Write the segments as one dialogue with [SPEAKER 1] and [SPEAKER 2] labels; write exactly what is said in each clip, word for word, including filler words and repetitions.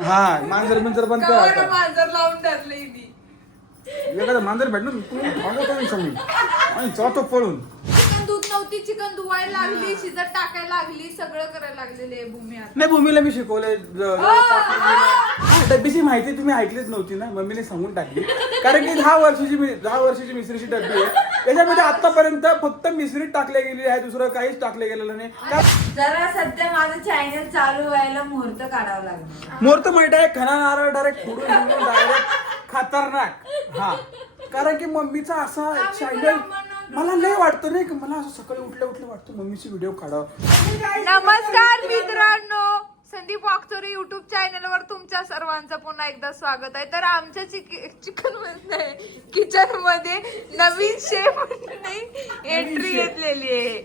[SPEAKER 1] हा मांजर बिंजर पण काय आता
[SPEAKER 2] मांजर लावून ठरलंय मी
[SPEAKER 1] एखादं मांजर भेटलं ना तू सांगतो मी समजून आणि जातो पळून.
[SPEAKER 2] चिकन दूध नव्हती चिकन धुवायला लागली शिजत टाकायला लागली सगळं करायला लागलेले भूमी आता
[SPEAKER 1] नाही भूमीला मी शिकवलंय डब्बीची माहिती तुम्ही ऐकलीच नव्हती ना मम्मीने सांगून टाकली कारण की दहा वर्षाची दहा वर्षाची मिसरीची डब्बी आहे त्याच्यामध्ये आतापर्यंत फक्त मिसरीत टाकले गेली आहे दुसरं काहीच टाकले गेलेलं नाही.
[SPEAKER 3] जरा सध्या माझं चॅनल चालू व्हायला मुहूर्त काढावं लागलं.
[SPEAKER 1] मुहूर्त माहिती आहे खणा नारळ डायरेक्ट फोडून डायरेक्ट खतरनाक. हा कारण की मम्मीचा असा चॅनल मला लय वाटतं नाही की मला असं सकाळी उठल्या उठल्या वाटतं मम्मीची व्हिडिओ काढावं.
[SPEAKER 2] नमस्कार मित्रांनो संदीप वाकचोरे युट्यूब चॅनल वर तुमच्या सर्वांचं पुन्हा एकदा स्वागत आहे. तर आमच्या चिकन मध्ये किचन मध्ये नवीन शेफ एंट्री घेतलेली आहे.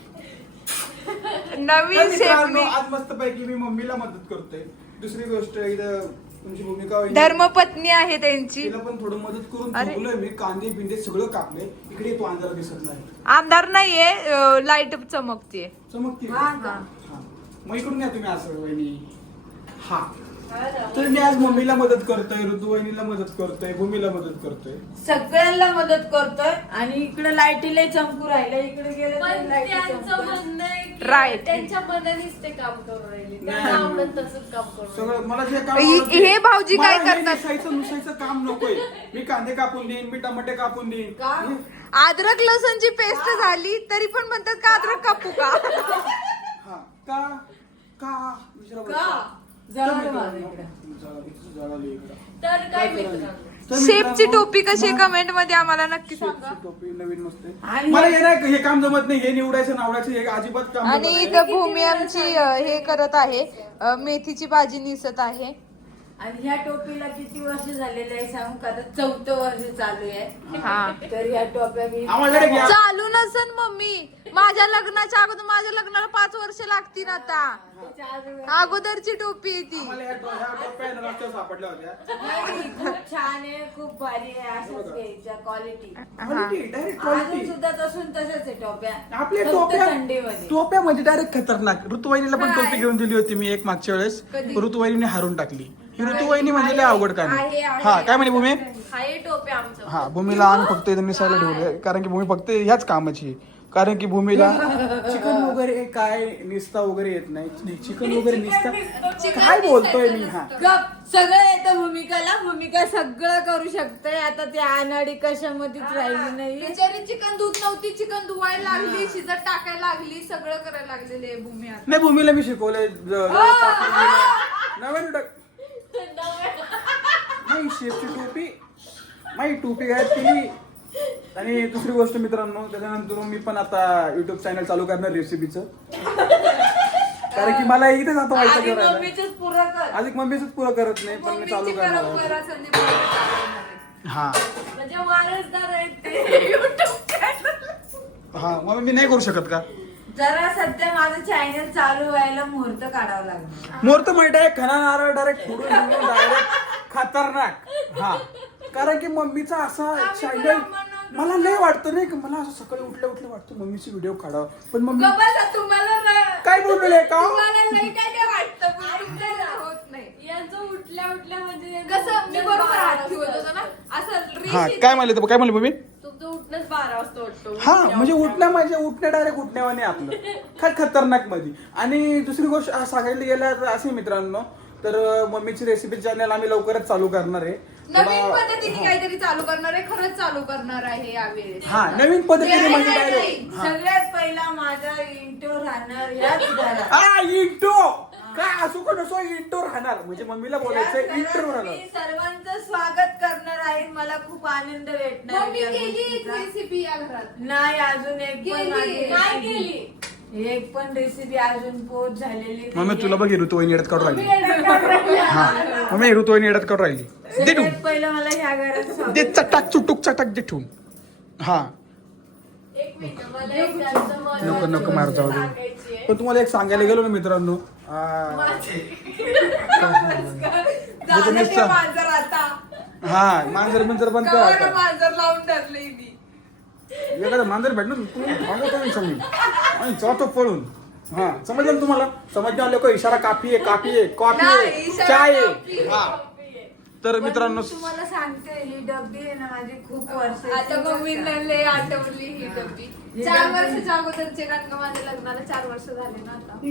[SPEAKER 2] नवीन शेफ
[SPEAKER 1] आज मस्त पैकी मी मम्मीला मदत करतोय. दुसरी गोष्ट इथं तुमची भूमिका
[SPEAKER 2] धर्मपत्नी आहे त्यांची.
[SPEAKER 1] तिला पण थोडं मदत करून ठेवलंय मी कांदे बिंदे सगळं कापले. इकडे तो अंधारा दिसत नाही
[SPEAKER 2] आमदार नाहीये लाईट चमकते
[SPEAKER 1] चमकते. मग इकडून घ्या तुम्ही असं वहिनी. हा तर मी आज मम्मीला मदत करतोय ऋतुवाहिनीला मदत करतोय भूमीला मदत करतोय
[SPEAKER 3] सगळ्यांना मदत करतोय आणि इकडे लाईटीला चमकू राहिलं इकडे गेलं
[SPEAKER 4] पण त्यांचं म्हणणं आहे की
[SPEAKER 2] Right.
[SPEAKER 4] त्यांच्या मनानेच ते काम करून राहिले त्यांना आवडत तसंच काम करून
[SPEAKER 1] सगळं मला जे काम
[SPEAKER 2] हे-
[SPEAKER 1] आवडतं,
[SPEAKER 2] हे भाऊजी काय
[SPEAKER 1] मला हे
[SPEAKER 2] करतात?
[SPEAKER 1] निसायचं नुसायचं काम नकोय. मी कांदे कापून देईन मी टमाटे कापून देईन. मी-
[SPEAKER 2] अद्रक लसूणची पेस्ट झाली तरी पण म्हणतात का अद्रक कापू का.
[SPEAKER 1] हा का का विचारा बरं.
[SPEAKER 3] का?
[SPEAKER 1] तर
[SPEAKER 3] जळालं
[SPEAKER 1] मित्रांनो,
[SPEAKER 3] माझं इकडं.
[SPEAKER 1] जळालं, इथं जळालं इकडं.
[SPEAKER 4] तर काय मित्रांनो
[SPEAKER 1] तर
[SPEAKER 2] शेफची
[SPEAKER 1] मित्रांनो,
[SPEAKER 2] टोपी कशी
[SPEAKER 1] मग-
[SPEAKER 2] कमेंट मध्ये आम्हाला नक्की सांगा.
[SPEAKER 1] शेफची टोपी नवीन मस्त आहे.
[SPEAKER 3] आणि-
[SPEAKER 1] मला हे नाही हे काम जमत नाही हे निवडायचं नावडायचं हे अजिबात काम जमत
[SPEAKER 2] आणि
[SPEAKER 1] नाही.
[SPEAKER 2] इथं भूमी आमची अ, हे करत आहे अ, मेथीची भाजी निसत आहे.
[SPEAKER 3] आणि ह्या टोपीला किती वर्ष झालेले आहे सांगू का? आता चौथं वर्ष चालू आहे.
[SPEAKER 2] हा
[SPEAKER 3] तर ह्या टोप्या मी
[SPEAKER 1] आम्हाला direct या-
[SPEAKER 2] चालू नसन मम्मी माझ्या लग्नाच्या अगोदर माझ्या लग्नाला पाच वर्ष लागतील आता.
[SPEAKER 3] त्याच्या अगोदर-
[SPEAKER 2] अगोदरची टोपी आहे ती.
[SPEAKER 1] आम्हाला ह्या टो- ह्या टोप्या आहे ना रस्त्यावर सापडल्या होत्या.
[SPEAKER 3] नाही, खूप छान आहे खूप भारी आहे असंच घ्यायच्या क्वालिटी.
[SPEAKER 1] Quality, direct
[SPEAKER 3] अजून
[SPEAKER 1] quality.
[SPEAKER 3] सुद्धा तसून तसंच आहे टोप्या
[SPEAKER 1] आपल्या
[SPEAKER 3] फक्त
[SPEAKER 1] टोप्या
[SPEAKER 3] थंडीमध्ये.
[SPEAKER 1] टोप्या म्हणजे डायरेक्ट खतरनाक. ऋतुवाहिनीला पण टोपी घेऊन दिली होती मी एक मागच्या वेळेस ऋतुवाहिनीने हारून टाकली. ही ऋतुवाहिनी म्हणजे लय अवघड काम
[SPEAKER 2] आहे,
[SPEAKER 1] आहे.
[SPEAKER 2] आहे,
[SPEAKER 1] हा काय म्हणे भूमी
[SPEAKER 4] हाय टोपे आमचं
[SPEAKER 1] हा भूमीला आण फक्त इथं मिसायला ठेवलंय कारण की भूमी फक्त ह्याच कामाची आहे. कारण की भूमीला चिकन वगैरे काय निसता वगैरे येत नाही. चिकन वगैरे निसता काय बोलतोय मी. हा
[SPEAKER 3] गप सगळं येतं भूमिकाला भूमिका सगळं करू शकते. आता ती अनाडी कशामध्येच राहिली नाही.
[SPEAKER 2] बिचारी चिकन दूध नव्हती चिकन धुवायला लागली शिजत टाकायला लागली सगळं करायला लागलेले भूमी आता.
[SPEAKER 1] नाही भूमीला मी शिकवलंय नवीन नाही शेफची टोपी नाही टोपी गायब केली. आणि दुसरी गोष्ट मित्रांनो त्याच्यानंतर मी पण आता युट्यूब चॅनल चालू करणार रेसिपीचं कारण की मला इथेच आता व्हायचं
[SPEAKER 3] आधी
[SPEAKER 1] करायला
[SPEAKER 3] मम्मीचंच पुरं कर.
[SPEAKER 1] आधी मम्मीच पुरं करत नाही पण मी चालू
[SPEAKER 2] मम्मीची
[SPEAKER 1] करणार
[SPEAKER 2] परंपरा
[SPEAKER 1] आहे.
[SPEAKER 2] संदीप भाऊजी चालवणार आहे.
[SPEAKER 1] हा
[SPEAKER 4] म्हणजे वारसदार आहेत ते युट्यूब
[SPEAKER 1] हा मग मी नाही करू शकत का.
[SPEAKER 3] जरा सध्या माझं चॅनल चालू व्हायला मुहूर्त काढावं लागलं.
[SPEAKER 1] मुहूर्त माहिती आहे खणा नारळ डायरेक्ट फोडून डायरेक्ट खतरनाक. हा कारण की मम्मीचा असा चॅनल मला लय वाटतं नाही की मला असं सकाळी उठल्या उठल्या वाटतं मम्मीची व्हिडिओ काढावं पण मम्मी
[SPEAKER 2] गप्पा तुम्हाला ना-
[SPEAKER 1] काय बोललेलं का
[SPEAKER 2] तुम्हाला लई काय काय वाटतं पण तुमचं होत नाही.
[SPEAKER 4] यांचं उठल्या उठल्या म्हणजे
[SPEAKER 2] कसं मी बरोबर हात ठेवत होतो ना असं
[SPEAKER 1] हा
[SPEAKER 2] रेषेत-
[SPEAKER 1] काय म्हणले काय म्हणले मम्मी.
[SPEAKER 4] तुमचं उठणंच बारा वाजता वाटतो
[SPEAKER 1] हा म्हणजे उठण्या म्हणजे उठण्या डायरेक्ट उठण्यावाने आपलं काय खतरनाक मध्ये. आणि दुसरी गोष्ट आ, सांगायला गेल्या तर असे मित्रांनो तर अ, मम्मीची रेसिपी चॅनल आम्ही लवकरच चालू करणार आहे.
[SPEAKER 2] नवीन
[SPEAKER 1] थोडा-
[SPEAKER 2] पद्धतीने काहीतरी चालू करणार आहे खरंच चालू करणार आहे यावेळेस.
[SPEAKER 1] हा नवीन पद्धतीने
[SPEAKER 2] नाही,
[SPEAKER 1] म्हणजे
[SPEAKER 2] नाही,
[SPEAKER 1] डायरेक्ट
[SPEAKER 2] नाही.
[SPEAKER 3] सगळ्यात पहिला माझा इंटो राहणार याच घरात.
[SPEAKER 1] हा इंटो काय असो का नसो इंटो राहणार म्हणजे मम्मीला बोलायचं
[SPEAKER 3] याच
[SPEAKER 1] इंटो
[SPEAKER 3] घरात
[SPEAKER 1] राहणार.
[SPEAKER 3] मी सर्वांचं स्वागत करणार आहे. मला खूप आनंद भेटणार
[SPEAKER 2] मम्मी
[SPEAKER 3] या
[SPEAKER 2] केली एक
[SPEAKER 3] गोष्टीचा.
[SPEAKER 2] रेसिपी या घरात.
[SPEAKER 3] नाही अजून एक पण
[SPEAKER 2] केली.
[SPEAKER 3] माझी
[SPEAKER 4] काय
[SPEAKER 3] recipe-
[SPEAKER 4] केली
[SPEAKER 3] एक पण रेसिपी अजून पोच झालेली
[SPEAKER 1] मम्मी
[SPEAKER 3] नाहीये.
[SPEAKER 1] तुला बघ ऋतुवाहिनी येडत काढून राहिली. हा मम्मी ऋतुवाहिनी येडत काढून राहिली दे ठेवून
[SPEAKER 3] सगळ्यात पहिलं मला ह्या घरात स्वागत
[SPEAKER 1] दे चटाक चुटूक चटाक दे ठेवून. हा
[SPEAKER 4] एक मिनिट मला एक त्यांचं महत्त्वाचं
[SPEAKER 1] नको नको मार जाऊ दे.
[SPEAKER 4] सांगायची आहे.
[SPEAKER 1] पण तुम्हाला एक सांगायला गेलो ना मित्रांनो आ,
[SPEAKER 2] झालं ते
[SPEAKER 1] नुसतं-
[SPEAKER 2] मांजर आता
[SPEAKER 1] हा मांजर बिंजर पण काय
[SPEAKER 2] कवर
[SPEAKER 1] आता
[SPEAKER 2] मांजर लावून ठरलंय मी.
[SPEAKER 1] एखादं मांजर भेटलं ना तू सांगतो मी समजून आणि जातो पळून. हा समजलं ना तुम्हाला? समजलं लोक इशारा काफी आहे, काफी आहे, कॉफी
[SPEAKER 2] नाही,
[SPEAKER 1] आहे,
[SPEAKER 2] इशारा
[SPEAKER 1] चाय
[SPEAKER 2] काफी
[SPEAKER 1] आहे.
[SPEAKER 2] आहे.
[SPEAKER 1] हा तर
[SPEAKER 3] पण
[SPEAKER 1] मित्रांनो
[SPEAKER 3] मी तुम्हाला सांगते ही डब्बी आहे ना माझी खूप वर्ष
[SPEAKER 2] आता मम्मीला लय आठवली ही डब्बी.
[SPEAKER 3] ही
[SPEAKER 2] चार
[SPEAKER 3] डब्बी.
[SPEAKER 2] वर्षाच्या अगोदरचे कारण का माझ्या लग्नाला चार वर्ष झाले ना आता.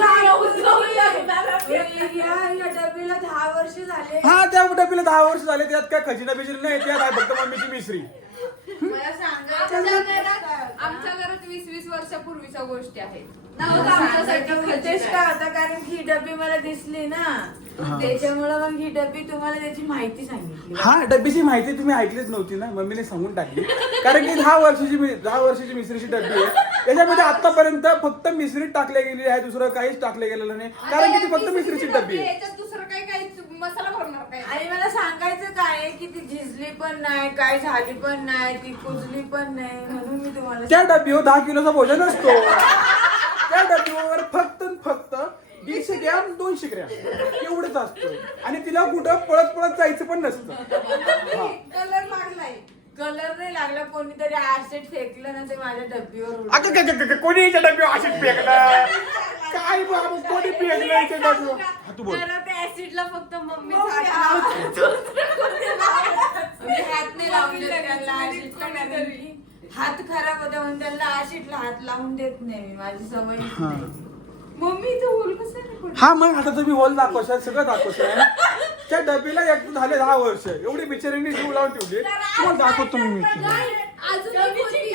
[SPEAKER 3] या डब्बीला दहा वर्ष झाले.
[SPEAKER 1] हा त्या डब्बीला दहा वर्ष झाले, त्यात काय खजिना बिजिना नाही, त्यात आहे फक्त मम्मीची मिसरी.
[SPEAKER 3] मला सांगायचं
[SPEAKER 2] आमच्या
[SPEAKER 3] म्हणजे
[SPEAKER 2] घरात
[SPEAKER 3] काय?
[SPEAKER 2] आमच्या घरात वीस वीस वर्षापूर्वीच्या गोष्टी आहेत.
[SPEAKER 3] मला
[SPEAKER 2] नव्हतं आमच्यासाठी
[SPEAKER 3] सांगायचं उद्देश
[SPEAKER 2] खजिना.
[SPEAKER 3] काय होता कारण की ही डब्बी मला दिसली ना
[SPEAKER 1] हा.
[SPEAKER 3] त्याच्यामुळे मग ही डब्बी तुम्हाला त्याची माहिती सांगितली.
[SPEAKER 1] हा डब्बीची माहिती तुम्ही ऐकलीच नव्हती ना, मम्मीने सांगून टाकली. कारण की दहा वर्षाची मि- दहा वर्षाची मिसरीची डब्बी आहे, त्याच्यामध्ये आतापर्यंत फक्त मिसरीत टाकले गेलेली आहे, दुसरं काहीच टाकले गेलेलं नाही, कारण की ती फक्त मिसरीची डब्बी आहे.
[SPEAKER 2] याच्यात दुसरं काही काही मसाला भरणार काय.
[SPEAKER 3] आणि मला सांगायचं काय आहे की ती झिजली पण नाही काय झाली पण नाही ती कुजली पण नाही म्हणून मी तुम्हाला
[SPEAKER 1] त्या डब्बीवर दहा किलोचा भोजन असतो. त्या डब्बीवर फक्त आणि फक्त दीडशे ग्रॅम दोनशे ग्रॅम एवढंच असतं, आणि तिला कुठं पळत पळत जायचं पण नसतं. हा.
[SPEAKER 3] कलर लागलाय कलर नाही लागला कोणीतरी ऍसिड फेकलं ना ते माझ्या डब्बीवर उडलं.
[SPEAKER 1] अगं ग- ग- ग- कोणी याच्या डब्यावर अशीच फेकलं? काय बाबा कोणी फेकलं याच्या डब्यावर? हा तू बोल.
[SPEAKER 3] तर त्या ऍसिडला फक्त मम्मी
[SPEAKER 2] मम्मी
[SPEAKER 3] हात नाही लावून देत त्यांना ऍसिडला कारण की हात खराब होता म्हणून त्यांना ऍसिडला हात लावून देत नाही मी माझी सवय
[SPEAKER 1] हा.
[SPEAKER 2] मम्मी इथे बोल कसं नाही.
[SPEAKER 1] हा मग आता तुम्ही होल दाखवशाल, सगळं दाखवशाल. त्या डब्याला एक झाले दहा वर्ष, एवढी बिचारीने जीव लावून ठेवली. तुम्हाला दाखवतो मी मिठी.
[SPEAKER 2] अजून एक होती.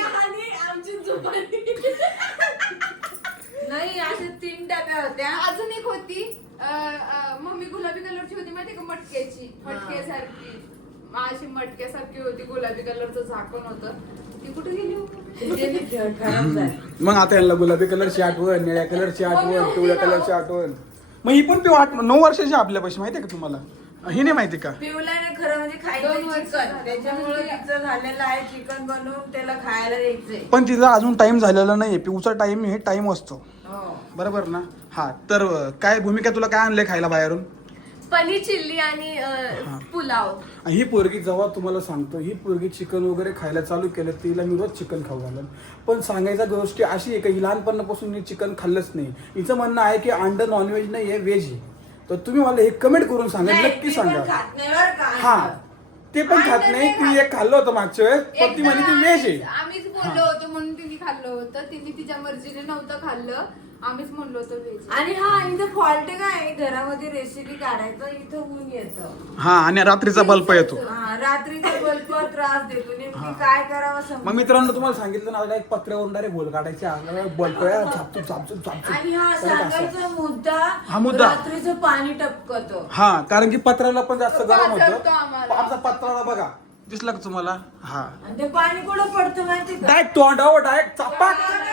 [SPEAKER 3] नाही असे तीन डब्या होत्या
[SPEAKER 2] अजून एक होती अं, अं, मम्मी गुलाबी कलरची होती माहिती का, मटक्याची मटक्यासारखी अशी मटक्यासारखी होती, गुलाबी कलरचं झाकण होतं. ती कुठे गेली हो?
[SPEAKER 3] ते खराब झाली.
[SPEAKER 1] मग आता यांना गुलाबी कलरची आठवण, निळ्या कलरची आठवण, पिवळ्या कलरची आठवण. मग ही पण पिऊ आठ नऊ वर्षाची आपल्यापाशी, माहितीये का तुम्हाला? ही नाही माहिती का?
[SPEAKER 3] पिवल्याने खरं म्हणजे
[SPEAKER 2] दोन
[SPEAKER 3] खायचं
[SPEAKER 2] वर्ष
[SPEAKER 3] चिकन
[SPEAKER 2] झालं.
[SPEAKER 3] त्याच्यामुळे तिचं झालेलं आहे चिकन बनवून त्याला खायला द्यायचंय.
[SPEAKER 1] पण तिचा अजून टाइम झालेला नाहीये. पिऊचा टाइम हे टाइम असतो,
[SPEAKER 3] हो.
[SPEAKER 1] बरोबर ना? हा तर काय भूमिका, तुला काय आणलंय खायला बाहेरून?
[SPEAKER 4] पनीर चिल्ली आणि अं, पुलाव.
[SPEAKER 1] आणि ही पोरगी जेव्हा तुम्हाला सांगतो, ही पोरगी चिकन वगैरे खायला चालू केलं, तिला मी रोज चिकन खाऊ घालन. पण सांगायचा गोष्टी अशी आहे का ही लहानपणापासून मी चिकन खाल्लंच नाही. हिचं म्हणणं आहे की अंड नॉनव्हेज नाही आहे, व्हेज आहे. तर तुम्ही मला हे कमेंट करून सांगा,
[SPEAKER 3] नाही,
[SPEAKER 1] नक्की
[SPEAKER 3] ती पण
[SPEAKER 1] सांगा.
[SPEAKER 3] खात नाही बरं का.
[SPEAKER 1] हा ते पण खात
[SPEAKER 2] अंड
[SPEAKER 1] नाही.
[SPEAKER 2] नाही
[SPEAKER 1] ती एक खाल्लं होतं मागच्या वेळेस, पण ती म्हणे ती व्हेज आहे.
[SPEAKER 2] आम्हीच बोललो होतो म्हणून तिने खाल्लं होतं. तिने तिच्या मर्जीने नव्हतं खाल्लं, आम्हीच म्हणलो होतो व्हेज.
[SPEAKER 3] आणि हा इथं फॉल्ट काय घरामध्ये रेसिपी काढायचं इथं ऊन येतं.
[SPEAKER 1] हा आणि रात्रीचा बल्ब येतो.
[SPEAKER 3] हा रात्रीचा बल्ब त्रास देतो नेमकी काय करावं समजत
[SPEAKER 1] मग मित्रांनो तुम्हाला सांगितलं ना, डायरेक्ट पत्र्यावरून डायरेक्ट गोल काढायचे, बल्ब झापचूप झापचूप
[SPEAKER 3] आणि हा
[SPEAKER 1] झापचूप करत असं.
[SPEAKER 3] सांगायचा मुद्दा
[SPEAKER 1] हा मुद्दा.
[SPEAKER 3] रात्रीचं पाणी टपकतो.
[SPEAKER 1] हा कारण की पत्र्याला पण जास्त गरम
[SPEAKER 2] पाझरतो
[SPEAKER 1] होतं.
[SPEAKER 2] आम्हाला.
[SPEAKER 1] आमचा पत्राला बघा दिसला का तुम्हाला? हा
[SPEAKER 3] आणि ते पाणी कुठं पडतं माहिती का?
[SPEAKER 1] डायरेक्ट तोंडावर डायरेक्ट चापाक.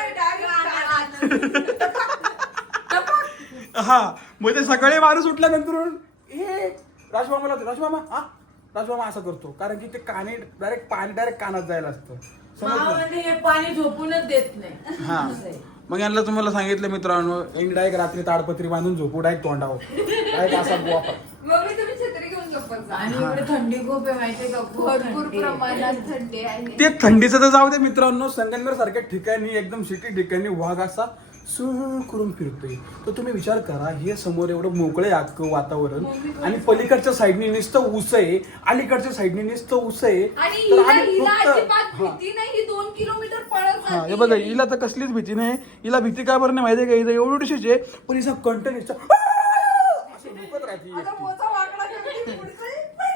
[SPEAKER 1] हा म्हणजे सकाळी माणूस उठल्यानंतर हे राजमामाला राजमामा हा राजमामा असं करतो, कारण की ते काने डायरेक्ट पाणी डायरेक्ट कानात जायला असतं. समजलं?
[SPEAKER 3] मामाने हे पाणी झोपूनच देत नाही
[SPEAKER 1] हा
[SPEAKER 3] असं आहे.
[SPEAKER 1] मग यांना तुम्हाला सांगितलं मित्रांनो, यांनी डायरेक्ट रात्री ताडपत्री बांधून झोपू, डायरेक्ट तोंडावर डायरेक्ट असा वापर.
[SPEAKER 2] मम्मी तुम्ही छत्री घेऊन झोपत जा.
[SPEAKER 3] आणि इकडे थंडी खूप आहे माहितीये का खूप
[SPEAKER 2] भरपूर
[SPEAKER 3] थंडी आहे.
[SPEAKER 2] प्रमाणात थंडी आहे.
[SPEAKER 1] ते थंडीचं तर जाऊ दे मित्रांनो, संगमनेर सारख्या ठिकाणी एकदम सिटी ठिकाणी वाघ असा सुरू करून फिरतोय. तर तुम्ही विचार करा, हे समोर एवढं मोकळे अख्खं वातावरण आणि पलीकडच्या साईडने नुसतं ऊस आहे, अलीकडच्या साईडने नुसतं ऊस आहे.
[SPEAKER 2] आणि
[SPEAKER 1] तर
[SPEAKER 2] हिला
[SPEAKER 1] आम्ही
[SPEAKER 2] हिला
[SPEAKER 1] फक्त-
[SPEAKER 2] अजिबात
[SPEAKER 1] हा.
[SPEAKER 2] भीती नाही. ही दोन किलोमीटर पळत
[SPEAKER 1] हा
[SPEAKER 2] जाते.
[SPEAKER 1] हे बघा, हिला तर कसलीच भीती नाही. हिला भीती काय बरं नाही माहितीये का, हिला एवढीशीच आहे, पण हिचा कंटेंट असं भुकत राहते
[SPEAKER 2] आता
[SPEAKER 1] एकटी.
[SPEAKER 2] मोचा वाकडा घेऊन ती पुढचं-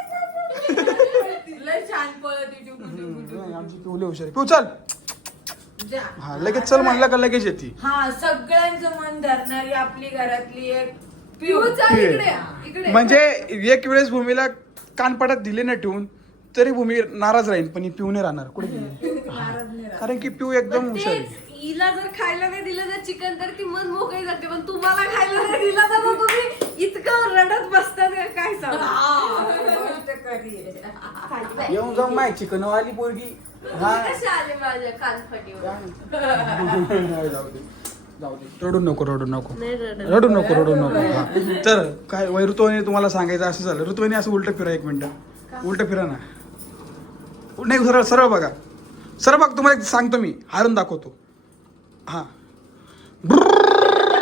[SPEAKER 3] लय छान पळत आहे टुकू टुकू टुकू.
[SPEAKER 1] नाही, आमची पिवली हुशार आहे. पिऊ चल.
[SPEAKER 3] जा.
[SPEAKER 1] हा लगेच चल म्हणलं का लगेच येते.
[SPEAKER 3] हा सगळ्यांचं मन धरणारी आपली घरातली एक
[SPEAKER 2] पिऊ
[SPEAKER 3] पिऊ.
[SPEAKER 2] चल इकडे इकडे.
[SPEAKER 1] म्हणजे एक वेळेस भूमीला कानपाटात दिले ना ठेवून तरी भूमी नाराज राहील, पण ही पिऊ नाही राहणार कुठे गेली. कारण की पिऊ एकदम हुशार आहे.
[SPEAKER 4] तेच, हिला जर खायला नाही दिलं ना चिकन तर ती मन मोकळी जाते, पण तुम्हाला खायला नाही दिलं तर मग तुम्ही इतकं रडत बसतात का काय सांगू.
[SPEAKER 3] हा, गोष्ट खरी आहे.
[SPEAKER 1] येऊन जाऊन माय चिकन वाली पोरगी. हा
[SPEAKER 4] तुम्ही कसे आले माझ्या कानफटीवर?
[SPEAKER 1] जाऊ दे जाऊ दे, रडू नको रडू नको
[SPEAKER 4] नाही रडत.
[SPEAKER 1] रडू नको रडू नको. हा. तर काय वै ऋतुवाहिनी तुम्हाला सांगायचं असं झालं, ऋतुवाहिनी असं उलट फिरा, एक मिनिट उलट फिरा ना. नाही सरळ सरळ बघा, सरळ बघ, तुम्हाला एक सांगतो मी, हारून दाखवतो. हा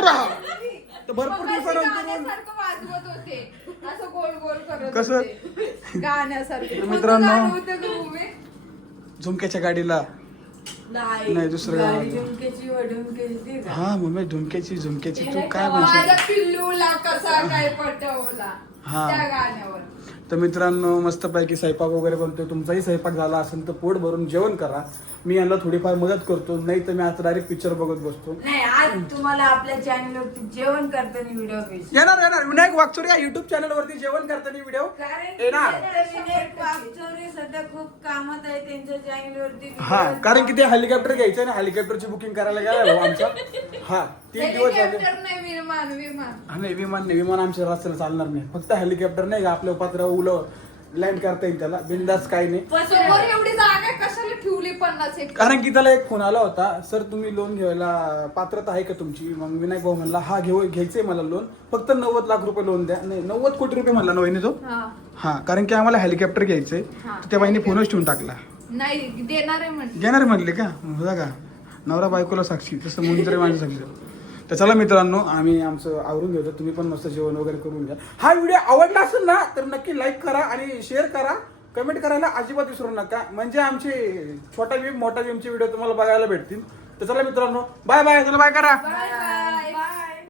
[SPEAKER 1] तर भरपूर
[SPEAKER 2] मग असे
[SPEAKER 1] दिवसानंतर
[SPEAKER 2] गाण्यासारखं वाजवत होते असं गोल गोल करत
[SPEAKER 1] कसं?
[SPEAKER 2] होते. गाण्यासारखं
[SPEAKER 1] तर मित्रांनो,
[SPEAKER 2] कोणतं गाणं होतं गं उमे?
[SPEAKER 1] झुमक्याच्या गाडीला नाही, दुसरं गाणं.
[SPEAKER 3] गाडी झुमकेची व ढुमकेची ती का?
[SPEAKER 1] हा मम्मी झुमक्याची झुमक्याची तू काय
[SPEAKER 2] माझ्या
[SPEAKER 1] म्हणशील?
[SPEAKER 2] पिल्लूला कसा काय पटवला
[SPEAKER 1] हा.
[SPEAKER 2] त्या गाण्यावर.
[SPEAKER 1] तर मित्रांनो मस्तपैकी स्वयंपाक वगैरे बनतोय. तुमचाही स्वयंपाक झाला असेल तर पोट भरून जेवण करा. मी यांना थोडीफार मदत करतो, नाही तर मी आता डायरेक्ट पिक्चर बघत बसतो.
[SPEAKER 3] नाही आज तुम्हाला आपल्या चॅनलवरती जेवण करताना व्हिडिओ भेट
[SPEAKER 1] येणार येणार विनायक वाकचोरे या युट्यूब चॅनल वरती जेवण करताना व्हिडिओ
[SPEAKER 3] कारण
[SPEAKER 1] येणार.
[SPEAKER 3] की विनायक वाकचौरे सध्या खूप कामात आहे त्यांच्या चॅनलवरती.
[SPEAKER 1] हा कारण की ते हेलिकॉप्टर घ्यायचं ना, हेलिकॉप्टरची बुकिंग करायला गेला भाऊ आमचा. हा तीन दिवस झाले.
[SPEAKER 2] हेलिकॉप्टर नाही, विमान विमान.
[SPEAKER 1] हा नाही विमान नाही, विमान आमच्या रस्त्याला चालणार नाही. फक्त हेलिकॉप्टर नाही का आपल्या पात्र उलं लँड करता येईल त्याला बिंदास काही नाही.
[SPEAKER 2] समोर एवढी जागा कशाला ठेवली पन्नास एक?
[SPEAKER 1] कारण की त्याला एक फोन आला होता, सर तुम्ही लोन घ्यायला पात्रता आहे का तुमची? मग विनायक भाऊ म्हणला हा घेऊ घ्यायचंय मला लोन, फक्त नव्वद लाख रुपये लोन द्या. नाही नव्वद कोटी रुपये म्हणला ना वहिनी तो.
[SPEAKER 2] हा.
[SPEAKER 1] हा कारण की आम्हाला हेलिकॉप्टर घ्यायचंय.
[SPEAKER 2] हा.
[SPEAKER 1] तर त्या बाईने फोनच ठेवून टाकला.
[SPEAKER 2] नाही देणार आहे म्हणजे.
[SPEAKER 1] घेणार म्हणले का होता का नवरा बायकोला साक्षी तसं मुंजरे माझ्या साक्षी. तर चला मित्रांनो आम्ही आमचं आवरून घेतो, तुम्ही पण मस्त जेवण वगैरे करून घ्या. हा व्हिडिओ आवडला असेल ना तर नक्की लाईक करा आणि शेअर करा, कमेंट करायला अजिबात विसरू नका, म्हणजे आमचे छोटा भीम मोठा भीमचे व्हिडिओ तुम्हाला बघायला भेटतील. तर चला मित्रांनो बाय बाय. चला बाय करा.
[SPEAKER 2] Bye bye.